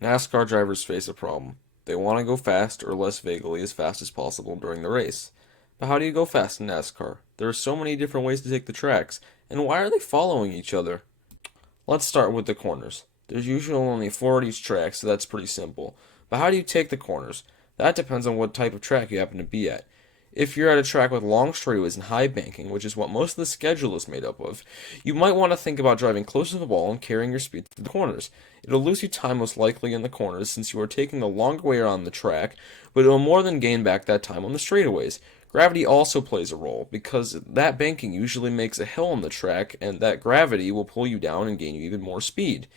NASCAR drivers face a problem. They want to go fast or less vaguely as fast as possible during the race. But how do you go fast in NASCAR? There are so many different ways to take the tracks, and why are they following each other? Let's start with the corners. There's usually only four of each track, so that's pretty simple. But how do you take the corners? That depends on what type of track you happen to be at. If you're at a track with long straightaways and high banking, which is what most of the schedule is made up of, you might want to think about driving close to the wall and carrying your speed through the corners. It'll lose you time most likely in the corners since you are taking the longer way around the track, but it will more than gain back that time on the straightaways. Gravity also plays a role, because that banking usually makes a hill on the track, and that gravity will pull you down and gain you even more speed.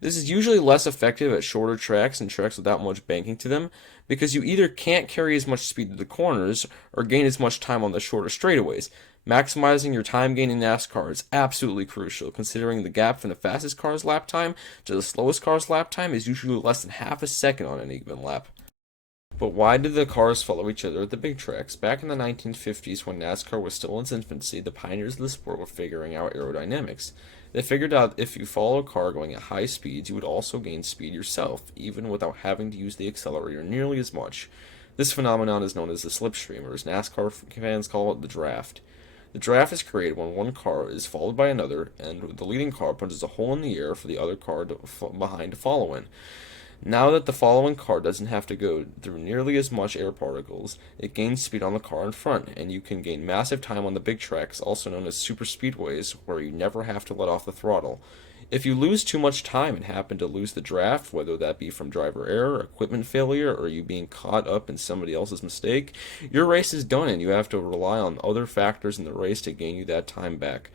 This is usually less effective at shorter tracks and tracks without much banking to them, because you either can't carry as much speed to the corners or gain as much time on the shorter straightaways. Maximizing your time gain in NASCAR is absolutely crucial, considering the gap from the fastest car's lap time to the slowest car's lap time is usually less than half a second on any given lap. But why did the cars follow each other at the big tracks? Back in the 1950s, when NASCAR was still in its infancy, the pioneers of the sport were figuring out aerodynamics. They figured out if you follow a car going at high speeds, you would also gain speed yourself, even without having to use the accelerator nearly as much. This phenomenon is known as the slipstream, or as NASCAR fans call it, the draft. The draft is created when one car is followed by another, and the leading car punches a hole in the air for the other car behind to follow in. Now that the following car doesn't have to go through nearly as much air particles, it gains speed on the car in front, and you can gain massive time on the big tracks, also known as super speedways, where you never have to let off the throttle. If you lose too much time and happen to lose the draft, whether that be from driver error, equipment failure, or you being caught up in somebody else's mistake, your race is done and you have to rely on other factors in the race to gain you that time back.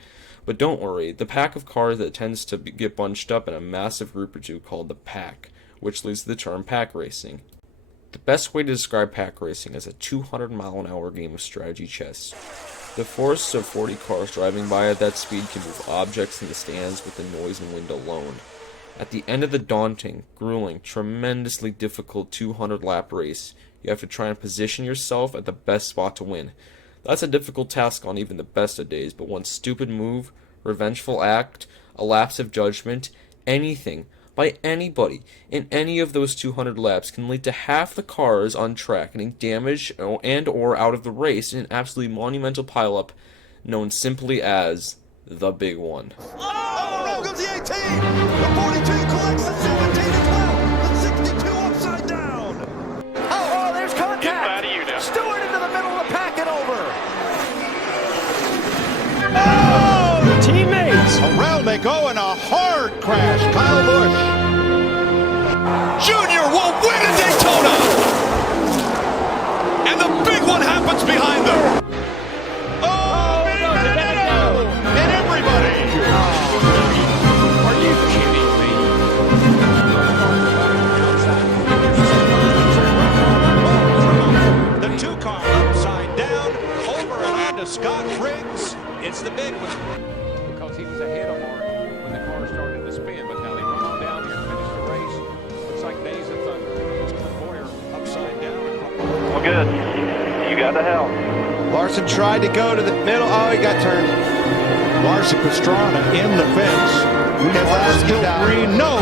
But don't worry, the pack of cars that tends to get bunched up in a massive group or two called the pack, which leads to the term pack racing. The best way to describe pack racing is a 200-mile-an-hour game of strategy chess. The force of 40 cars driving by at that speed can move objects in the stands with the noise and wind alone. At the end of the daunting, grueling, tremendously difficult 200-lap race, you have to try and position yourself at the best spot to win. That's a difficult task on even the best of days, but one stupid move, revengeful act, a lapse of judgment, anything, by anybody in any of those 200 laps can lead to half the cars on track getting damaged and or out of the race in an absolutely monumental pileup known simply as the Big One. Oh, around comes the 18! The 42 collects the 17 as well! The 62 upside down! Oh, there's contact! Get out of you now. Stewart into the middle of the pack and over! Oh, teammates! Around they go in a hard crash. Kyle Busch. Junior will win at Daytona. And the big one happens behind them. Oh, no. And everybody. Are you kidding me? The two car upside down, over and onto Scott Riggs. It's the big one. Because he was ahead of Mark when the car started to spin. But now they run on down here and finish the race. Looks like days of thunder. Boyer upside down. Well, good. You got the help. Larson tried to go to the middle. Oh, he got turned. Larson Pastrana in the fence. And last still green. No.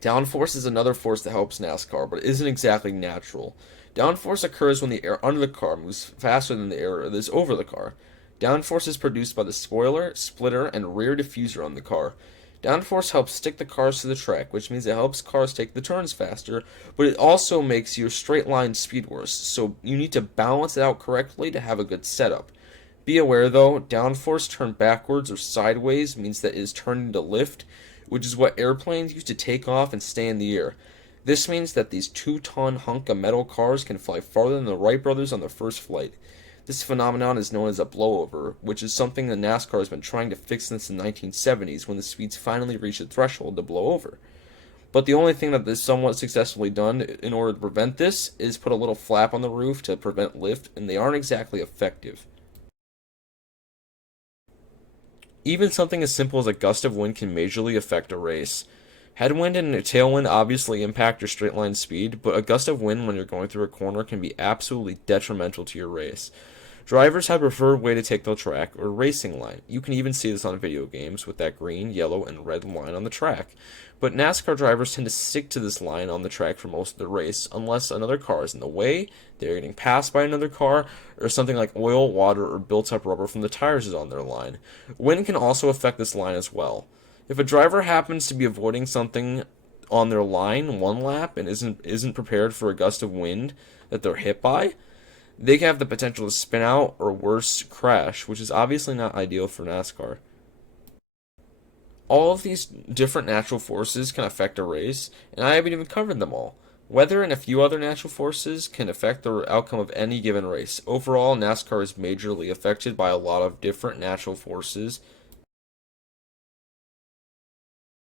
Downforce is another force that helps NASCAR, but it isn't exactly natural. Downforce occurs when the air under the car moves faster than the air that is over the car. Downforce is produced by the spoiler, splitter, and rear diffuser on the car. Downforce helps stick the cars to the track, which means it helps cars take the turns faster, but it also makes your straight line speed worse, so you need to balance it out correctly to have a good setup. Be aware though, downforce turned backwards or sideways means that it is turned into lift, which is what airplanes use to take off and stay in the air. This means that these 2-ton hunk of metal cars can fly farther than the Wright brothers on their first flight. This phenomenon is known as a blowover, which is something that NASCAR has been trying to fix since the 1970s when the speeds finally reached a threshold to blow over. But the only thing that is somewhat successfully done in order to prevent this is put a little flap on the roof to prevent lift, and they aren't exactly effective. Even something as simple as a gust of wind can majorly affect a race. Headwind and tailwind obviously impact your straight line speed, but a gust of wind when you're going through a corner can be absolutely detrimental to your race. Drivers have a preferred way to take the track or racing line. You can even see this on video games with that green, yellow, and red line on the track. But NASCAR drivers tend to stick to this line on the track for most of the race unless another car is in the way, they're getting passed by another car, or something like oil, water, or built up rubber from the tires is on their line. Wind can also affect this line as well. If a driver happens to be avoiding something on their line one lap and isn't prepared for a gust of wind that they're hit by, they can have the potential to spin out or worse, crash, which is obviously not ideal for NASCAR. All of these different natural forces can affect a race, and I haven't even covered them all. Weather and a few other natural forces can affect the outcome of any given race. Overall, NASCAR is majorly affected by a lot of different natural forces